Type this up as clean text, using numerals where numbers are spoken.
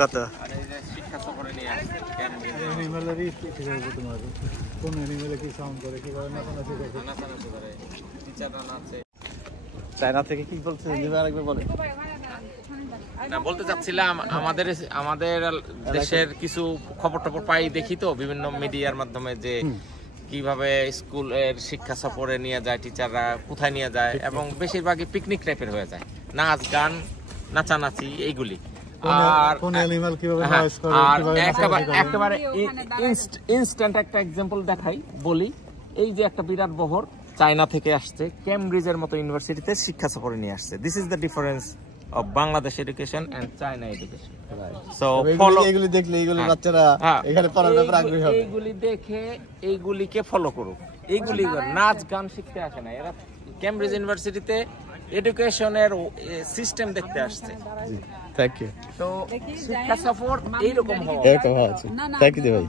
কত শিক্ষা সফরে নিয়ে আসছে কোন অ্যানিমেলে কি সাউন্ড করে কিভাবে নাচানাচি করে টিচাররা নাচে। চায়না থেকে কি বলছে আরেকবার বলে। না বলতে চাচ্ছিলাম আমাদের দেশের কিছু খবর টবর পাই দেখি তো বিভিন্ন মিডিয়ার মাধ্যমে যে কিভাবে স্কুলের শিক্ষা সফরে নিয়ে যায় টিচাররা, কোথায় নিয়ে যায়, এবং বেশিরভাগই পিকনিক টাইপের হয়ে যায়, নাচ গান নাচানাচি এইগুলি। আর একেবারে ইনস্ট্যান্ট একটা এক্সাম্পল দেখাই বলি, এই যে একটা বিরাট বহর চায়না থেকে আসছে, কেমব্রিজের মতো ইউনিভার্সিটিতে শিক্ষা সফরে নিয়ে আসছে। This is the difference of Bangladesh education and China education. So follow এইগুলি দেখলে এইগুলি বাচ্চারা এখানে পড়ার ব্যাপারে আগ্রহী হবে। এইগুলি দেখে এইগুলিকে ফলো করুক। এইগুলি নাচ গান শিখতে আসে না, এরা কেমব্রিজ ইউনিভার্সিটিতে এডুকেশনের সিস্টেম দেখতে আসছে। Thank you. তো শিক্ষা সফর এইরকম হওয়া উচিত। থ্যাংক ইউ ভাই।